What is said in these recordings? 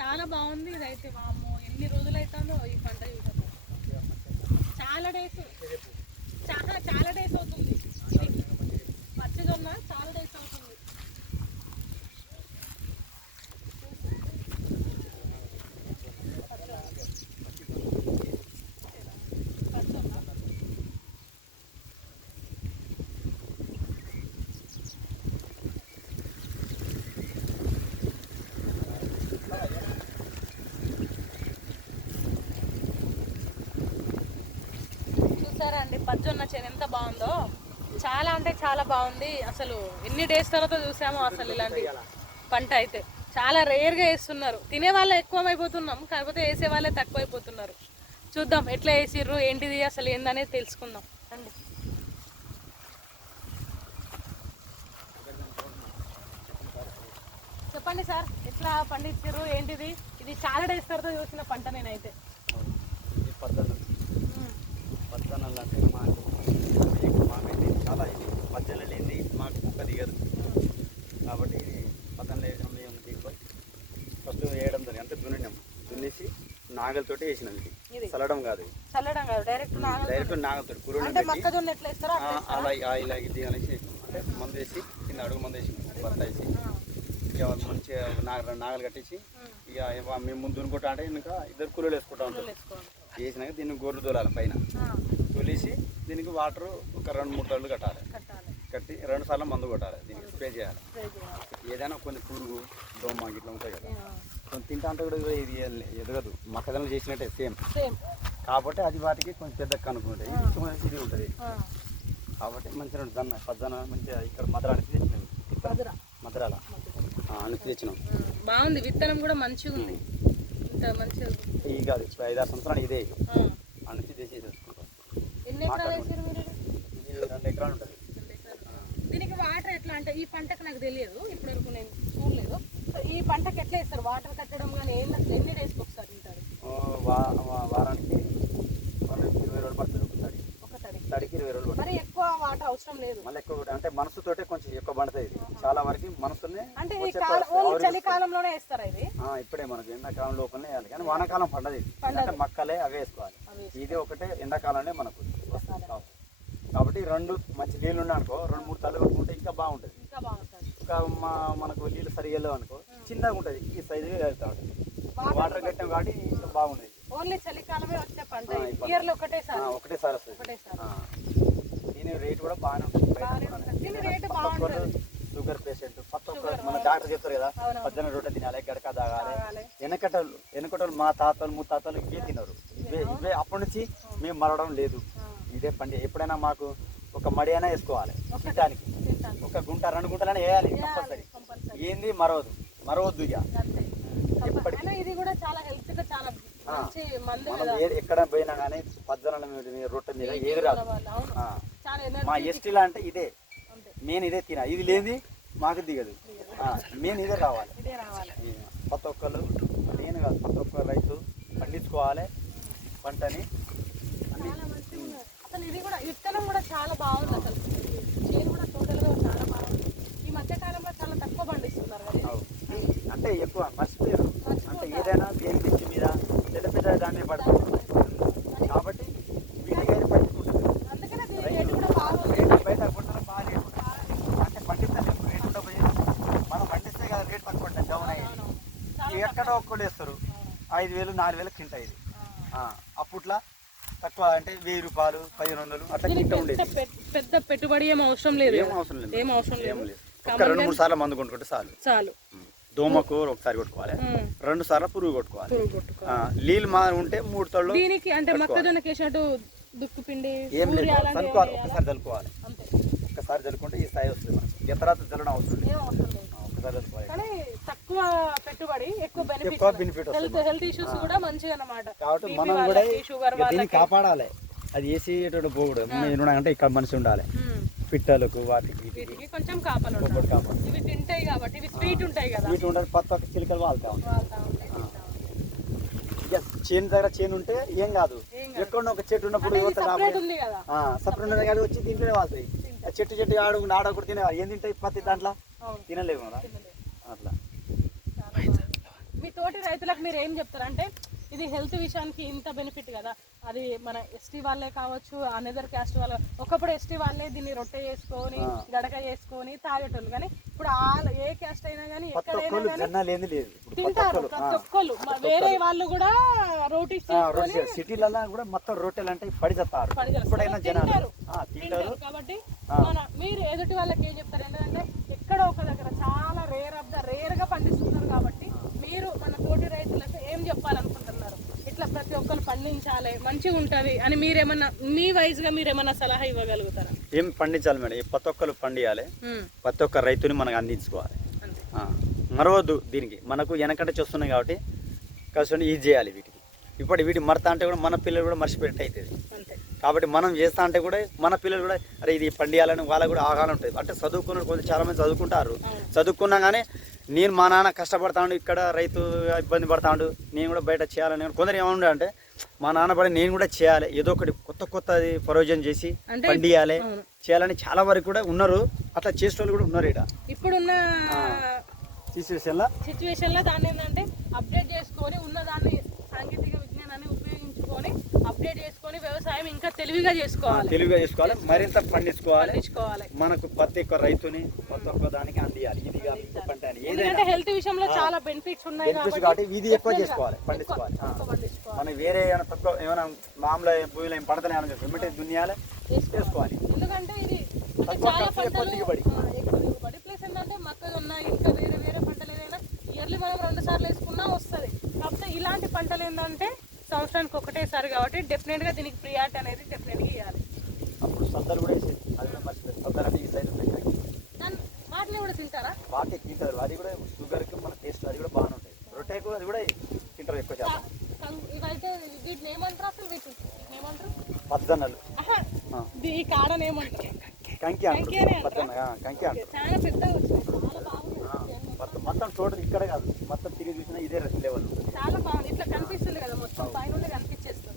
చాలా బాగుంది ఇదైతే వామ్మో ఎన్ని రోజులు అవుతుందో ఈ పంట చూడటం. చాలా డేస్ చాలా చాలా డేస్ అవుతుంది ఇది పచ్చజొన్న చాలా డేస్ అవుతుంది పచ్చజొన్న. మొక్కజొన్న చేను ఎంత బాగుందో. చాలా అంటే చాలా బాగుంది. అసలు ఎన్ని డేస్ తర్వాత చూసామో అసలు ఇలాంటి పంట అయితే. చాలా రేర్గా వేస్తున్నారు. తినే వాళ్ళే ఎక్కువ అయిపోతున్నాం కాకపోతే వేసే వాళ్ళే తక్కువ అయిపోతున్నారు చూద్దాం ఎట్లా వేసిర్రు ఏంటిది అసలు ఏందనేది తెలుసుకుందాం. రండి. చెప్పండి సార్ ఎట్లా పండించారు ఏంటిది? ఇది చాలా డేస్ తర్వాత చూసిన పంట నేనైతే. పద్ధతులు అంటే మాకు మీకు మాకైతే చాలా ఇది పద్ధతులు లేని మాకు కుక్క దిగదు. కాబట్టి ఇది పద్ధతులు వేసినాం మేము దీనిపై ఫస్ట్ వేయడం జరిగింది. అంటే దున్నినాం. దున్నేసి నాగలతోటి వేసినాం ఇది. చల్లడం కాదు. చల్లడం కాదు. డైరెక్ట్ డైరెక్ట్ నాగలతోటి కురుడు అలా ఆ, ఇలా ఇది అనేసి అంటే మందు వేసి కింద అడుగు మందు వేసి భర్త వేసి. ఇక మంచిగా నాగ నాగలు కట్టించి. ఇక మేము ముందు దున్నుకుంటా అంటే ఇంకా ఇద్దరు కూలీలు వేసుకుంటా కూరలు వేసుకోవాలి. వేసినాక దీన్ని గొర్రెలు తోలాలి పైన. తొలిసి దీనికి వాటర్ ఒక రెండు మూడు టన్నులు కట్టాలి. కట్టి రెండు సార్లు మందు కొట్టాలి. దీనికి స్ప్రే చేయాలి. ఏదైనా కొన్ని పురుగు దోమ ఇట్లా ఉంటాయి కదా. కొంచెం తింటా అంటే కూడా ఇది ఎదగదు. మొక్కజొన్న చేసినట్టే సేమ్. కాబట్టి అది వాటికి కొంచెం పెద్ద కనుక్కుంటాయి ఇది ఇది ఉంటుంది. కాబట్టి మంచిగా దన్న పద్దన మంచిగా ఇక్కడ మద్ర అనేది తెచ్చినాం మధుర మద్రాల. అనేది తెచ్చినాం. బాగుంది. విత్తనం కూడా మంచిగా ఉంది ఈ కాదు ఇప్పుడు ఐదారు సంవత్సరాలు ఇదే. ఆ, మీరు? ఇది రెండు ఎకరాలు ఉంటుంది. దీనికి వాటర్ ఎట్లా అంటే ఈ పంటకు నాకు తెలియదు ఇప్పటివరకు నేను చూడలేదు. సో ఈ పంటకి ఎట్లా ఇస్తారు వాటర్ కట్టడం కానీ ఏం ఎన్ని డేస్కి ఒకసారి ఉంటారు వారానికి ఇరవై రోజులు పడుతుంది ఒకసారి. ఒక తడి తడికి ఇరవై రోజులు పడుతుంది. అవసరం లేదు. మళ్ళీ ఎక్కువ అంటే మనసుతోటే కొంచెం ఎక్కువ పండుతుంది ఇది. చాలా వరకు మనసునే అంటే ఈ కాలం చలికాలంలోనే వేస్తారా ఇది? ఆ, ఇప్పుడే మనకు ఎండాకాలం లోపలనే వేయాలి కానీ వానాకాలం పండదు ఇది. అంటే మక్కలే అవే వేసుకోవాలి. ఇది ఒకటే ఎండాకాలంలో మనకు. కాబట్టి రెండు మంచి నీళ్ళు ఉన్నాయి అనుకో రెండు మూడు తల్లు కట్టుకుంటే ఇంకా బాగుంటుంది. ఇంకా బాగుంటుంది. మా మనకు నీళ్ళు సరిగా అనుకో చిన్నగా ఉంటుంది. ఈ సైజుగా వెళ్తా ఉంటుంది. వాటర్ కట్టాం కాబట్టి ఇంకా బాగుంది ఓన్లీ చలికాలమే వచ్చే పంట ఆ, ఈ పంట. ఇయర్లో ఆ, ఒకటేసారి ఒకటేసారి. వస్తుంది. దీని రేట్ కూడా బాగానే ఉంటుంది షుగర్ పేషెంట్ ప్రతి ఒక్కరు మన డాక్టర్ చెప్తారు కదా. పద్దెన రొట్టె తినాలి గడక తాగాలి. వెనకటలు వెనకటలు మా తాతలు ముత్తాతలు ఇవే తినరు. ఇవే ఇవే అప్పటి నుంచి మేము మరవడం లేదు. ఇదే పండి. ఎప్పుడైనా మాకు ఒక మడి అయినా వేసుకోవాలి. దానికి ఒక గుంట రెండు గుంటలైనా వేయాలి కంపల్సరీ. ఏంది మరవదు. మరవద్దు ఇక. ఇది కూడా చాలా హెల్త్గా చాలా మంచి మందు మనం కదా ఏ- ఎక్కడ పోయినా కానీ పద్దనల మీద రొట్టె మీద ఏది రాదు. మా ఎస్టీలా అంటే ఇదే. నేను ఇదే తిన. ఇది లేని మాకు దిగదు. నేను ఇదే రావాలి. ప్రతి ఒక్కరు నేను కాదు ప్రతి ఒక్క రైతు పండించుకోవాలి పంటని. అసలు ఇది కూడా విత్తనం కూడా చాలా బాగుంది అసలు. చేను కూడా చాలా బాగుంది. ఈ మధ్య కాలంలో చాలా తక్కువ పండిస్తున్నారు. అంటే ఎక్కువ మర్చిపోయారు అంటే ఏదైనా దేని పిచ్చి మీద పెద్ద పెద్ద దాన్ని పడుతుంది కాబట్టి వీటిగా పండించుకుంటుంది అందుకనే దీని రేటు కూడా బాగుంది రేటు బయట కొంటారా బాగా రేటు అంటే పండిస్తే రేటు ఉండబోయేది మనం పండిస్తే కదా రేటు తక్కువ ఉంటుంది డౌన్ అయ్యేది అవును. చాలా ఎక్కడో ఒక్కళ్ళు వేస్తారు. ఐదు వేలు నాలుగు వేలు కింట ఇది. అప్పట్లో తక్కువ అంటే వెయ్యి రూపాయలు పదిహేను వందలు అట్లా కింట ఉండేది. పెద్ద పెట్టుబడి ఏం అవసరం లేదు. ఏం అవసరం లేదు. ఏం అవసరం లేదు. ఒక రెండు మూడు సార్లు మందు కొట్టుకుంటే చాలు. చాలు. దోమకు ఒకసారి కొట్టుకోవాలి. రెండు సార్లు పురుగు కొట్టుకోవాలి. నీళ్ళు మా ఉంటే మూడు తళ్ళు దీనికి అంటే మొక్కజొన్నకి వేసినట్టు దుక్కు పిండి ఏం లేదు. చల్లుకోవాలి ఒక్కసారి చల్లుకోవాలి ఒక్కసారి చల్లుకుంటే ఈ స్థాయి వస్తుంది మనకి. తర్వాత చల్లడం అవసరం లేదు. కానీ తక్కువ పెట్టుబడి ఎక్కువ బెనిఫిట్ హెల్త్ ఇష్యూస్ కూడా అన్నమాట. కాబట్టి మనం కూడా దీన్ని కాపాడాలి. అది ఏసీ పోకూడదు నేను అంటే ఇక్కడ మనిషి ఉండాలి. పిట్టలకు వాటికి కొంచెం కాపలు ఇవి తింటాయి కాబట్టి ఇవి స్వీట్ ఉంటాయి కదా. వీటి ఉండాలి పత్తి ఒక్క చిలుకలు వాళ్తా చేను దగ్గర చేను ఉంటే ఏం కాదు. ఎక్కడ ఒక చెట్టు ఉన్నప్పుడు సపరేట్ ఉంది కదా. సపరేట్ ఉన్నది కానీ వచ్చి దీంట్లోనే వాళ్తాయి. చెట్టు చెట్టు ఆడు కూడా తినే ఏం తింటాయి పత్తి దాంట్లో? తినలేము కదా. అట్లా. మీ తోటి రైతులకు మీరు ఏం చెప్తారు? అంటే ఇది హెల్త్ విషయానికి ఇంత బెనిఫిట్ కదా. అది మన ఎస్టీ వాళ్ళే కావచ్చు అనదర్ క్యాస్ట్ వాళ్ళ ఒకప్పుడు ఎస్టీ వాళ్ళే దీన్ని రొట్టె చేసుకొని గడక చేసుకొని తాగేటోళ్ళు. కానీ ఇప్పుడు ఆ ఏ క్యాస్ట్ అయినా కానీ ఎక్కడైనా తింటారు ప్రతి ఒక్కళ్ళు. వేరే వాళ్ళు కూడా చేసుకొని సిటీలలో కూడా మొత్తం రొట్టెలు అంటే పడి చేస్తారు. పడి చేస్తారు. ఎప్పుడైనా జనాలు. తింటారు. కాబట్టి మన మీరు ఎదుటి వాళ్ళకి ఏం చెప్తారు? ఏంటంటే ఎక్కడో ఒక దగ్గర చాలా రేర్ ఆఫ్ ద రేర్గా పండిస్తున్నారు కాబట్టి మీరు మన తోటి రైతులకు ఏం చెప్పాలనుకుంటున్నారు ఇట్లా ప్రతి ఒక్కరు పండించాలి మంచిగా ఉంటది అని మీరేమన్నా మీ వైజ్గా మీరేమన్నా సలహా ఇవ్వగలుగుతారా? ఏం పండించాలి మేడం? ఈ ప్రతి ఒక్కరు పండియాలి. ప్రతి ఒక్క రైతుని మనకు అందించుకోవాలి. మరవద్దు దీనికి మనకు వెనకంటే చూస్తున్నాయి కాబట్టి కలిసి ఇది చేయాలి వీటికి. ఇప్పుడు వీటి మరత అంటే కూడా మన పిల్లలు కూడా మర్చిపెట్టి అవుతుంది కాబట్టి మనం చేస్తా అంటే కూడా మన పిల్లలు కూడా అరే ఇది పండియాలని వాళ్ళకు కూడా అవగాహన ఉంటుంది. అంటే చదువుకున్న కొంచెం చాలా మంది చదువుకుంటారు. చదువుకున్నా కానీ నేను మా నాన్న కష్టపడతాడు ఇక్కడ రైతు ఇబ్బంది పడతాడు నేను కూడా బయట చేయాలని కొందరు ఏమన్నా అంటే మా నాన్న పడి నేను కూడా చేయాలి. ఏదో ఒకటి కొత్త కొత్తది ప్రయోజనం చేసి పండియాలి. చేయాలని చాలా వరకు కూడా ఉన్నారు. అట్లా చేసే వాళ్ళు కూడా ఉన్నారు ఇక్కడ ఇప్పుడున్న సిచ్యువేషన్లో సిచ్యువేషన్లో. దాన్ని ఏంటంటే అప్డేట్ చేసుకొని ఉన్న దాన్ని చేసుకొని వ్యవసాయం ఇంకా తెలివిగా చేసుకోవాలి. తెలివిగా చేసుకోవాలి మరింత పండించుకోవాలి. మనకు ప్రతి ఒక్క రైతుని ప్రతి ఒక్క దానికి అందియాలి. ఇది పంట అని. ఎందుకంటే హెల్త్ విషయంలో చాలా బెనిఫిట్స్ ఉన్నాయి కాబట్టి ఇది ఎక్కువ చేసుకోవాలి పండించుకోవాలి. మనం వేరే ఏమైనా తక్కువ ఏమైనా మామూలు భూమిలో ఏం పంటలు ఏమైనా వెంబడి దున్యాలి చేసుకోవాలి. ఎందుకంటే ఇది చాలా పంటలు దిగుబడి. ప్లస్ ఏంటంటే మొక్కజొన్న ఇంకా వేరే వేరే పంటలు ఏదైనా ఇయర్లీ మనం రెండు సార్లు వేసుకున్నా వస్తుంది. కాకపోతే ఇలాంటి పంటలు ఏంటంటే సంవత్సరానికి ఒకటేసారి కాబట్టి డెఫినెట్గా దీనికి ప్రియారిటీ అనేది డెఫినెట్గా ఇవ్వాలి. అప్పుడు కూడా వేసేది అది అంటే ఈ సైడ్ వాటిని కూడా తింటారా? వాటి తింటారు. అది కూడా షుగర్కి మన టేస్ట్ అది కూడా బాగానే ఉంటుంది రొట్టెకు అది కూడా తింటారు ఎక్కువ శాతం. కం- ఇవైతే వీటిని ఏమంటారు అసలు ఏమంటారు? ఈ కంకి అంటారు. కంకి అంటారు? చాలా పెద్దగా వచ్చింది చాలా బాగుంది ఆ, మొత్తం మొత్తం టోటల్ ఇక్కడ కాదు. మొత్తం తిరిగి చూసినా ఇదే లెవెల్ ఉంటుంది చాలా బాగుంది. ఇట్లా కనిపిస్తుంది కదా మొత్తం పైన కనిపించేస్తుంది.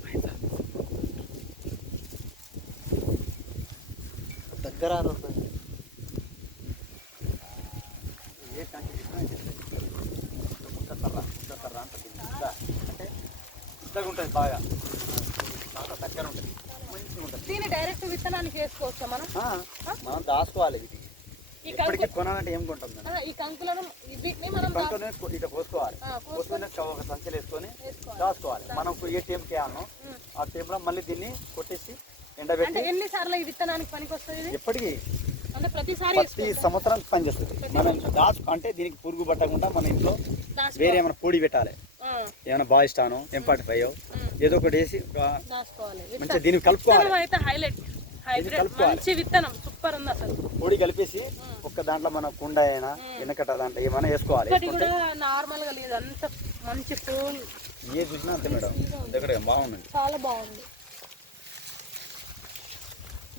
దగ్గర ఉంటుంది. ఏ ఇదే. అంటే ఉంటుంది బాగా. దగ్గర ఉంటుంది మంచిగా ఉంటుంది దీన్ని డైరెక్ట్ విత్తనానికి వేసుకోవచ్చా మనం? మనం దాచుకోవాలి వీటికి ఈ ఎప్పటికీ కొనాలంటే ఏం కొంటుంది ఈ కంకులను వీటిని మనం కంకునే ఇట్లా కోసుకోవాలి కోసుకొని ఒక సంచులు వేసుకొని దాచుకోవాలి. మనకు ఏ టైంకి వేయాలనో ఉమ్. ఆ టైంలో మళ్ళీ దీన్ని కొట్టేసి అంటే ఎండబెట్టి ఎన్ని సార్లు ఈ విత్తనానికి పనికి వస్తుంది ఎప్పటికీ అంటే ప్రతిసారి ప్రతి సంవత్సరం పనిచేస్తుంది. మనం దాచు అంటే దీనికి పురుగు పట్టకుండా మన ఇంట్లో వేరే ఏమైనా పొడి పెట్టాలి. ఏమైనా బాయిస్తాను ఎంపాటి ఫైవ్ ఏదో ఒకటి వేసి మంచిగా దీన్ని కలుపుకోవాలి. హైలైట్. హైబ్రిడ్. మంచి విత్తనం సూపర్ ఉంది అసలు. పొడి కలిపేసి ఒక్క దాంట్లో మన కుండ అయినా వెనకట దాంట్లో ఏమైనా వేసుకోవాలి. ఒకటి కూడా నార్మల్గా లేదు అంత మంచి పూల్ ఏ చూసినా అంతే మేడం. దగ్గర బాగుంది చాలా బాగుంది.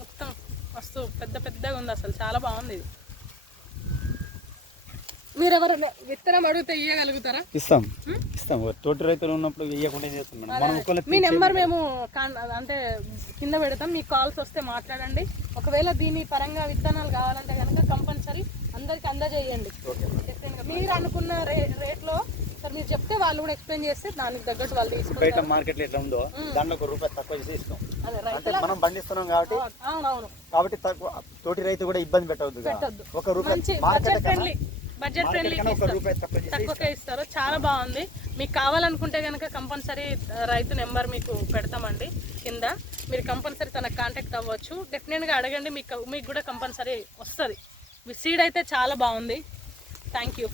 మొత్తం మస్తు పెద్ద పెద్దగా ఉంది అసలు చాలా బాగుంది ఇది. మీరు ఎవరైనా విత్తనం అడిగితే ఇవ్వగలుగుతారా ఇస్తాం. ఇస్తాం. తోటి రైతులు ఉన్నప్పుడు ఏం చేస్తాం మేడం. మనం ఒకళ్ళకి మీ నెంబర్ మేము అంటే కింద పెడతాం. మీకు కాల్స్ వస్తే మాట్లాడండి. ఒకవేళ దీని పరంగా విత్తనాలు కావాలంటే కనుక కంపల్సరీ అందరికి అందజేయండి. మీరు అనుకున్న రే రేట్లో సార్ మీరు చెప్తే వాళ్ళు కూడా ఎక్స్ప్లెయిన్ చేస్తే దానికి తగ్గట్టు వాళ్ళు బయట తీసుకుంటారు మార్కెట్లో ఎట్లా ఉందో దాంట్లో ఒక రూపాయి తక్కువ చేసి ఇస్తాం. అంటే మనం పండిస్తున్నాం కాబట్టి అవునవును కాబట్టి తక్కువ తోటి రైతు కూడా ఇబ్బంది పెట్టవద్దు. ఒక రూపాయి మార్కెట్ బడ్జెట్ ఫ్రెండ్లీ తక్కువకే ఇస్తారు. చాలా బాగుంది. మీకు కావాలనుకుంటే కనుక కంపల్సరీ రైతు నెంబర్ మీకు పెడతామండి కింద. మీరు కంపల్సరీ తనకు కాంటాక్ట్ అవ్వచ్చు. డెఫినెట్గా అడగండి. మీకు మీకు కూడా కంపల్సరీ వస్తుంది. మీ సీడ్ అయితే చాలా బాగుంది. Thank you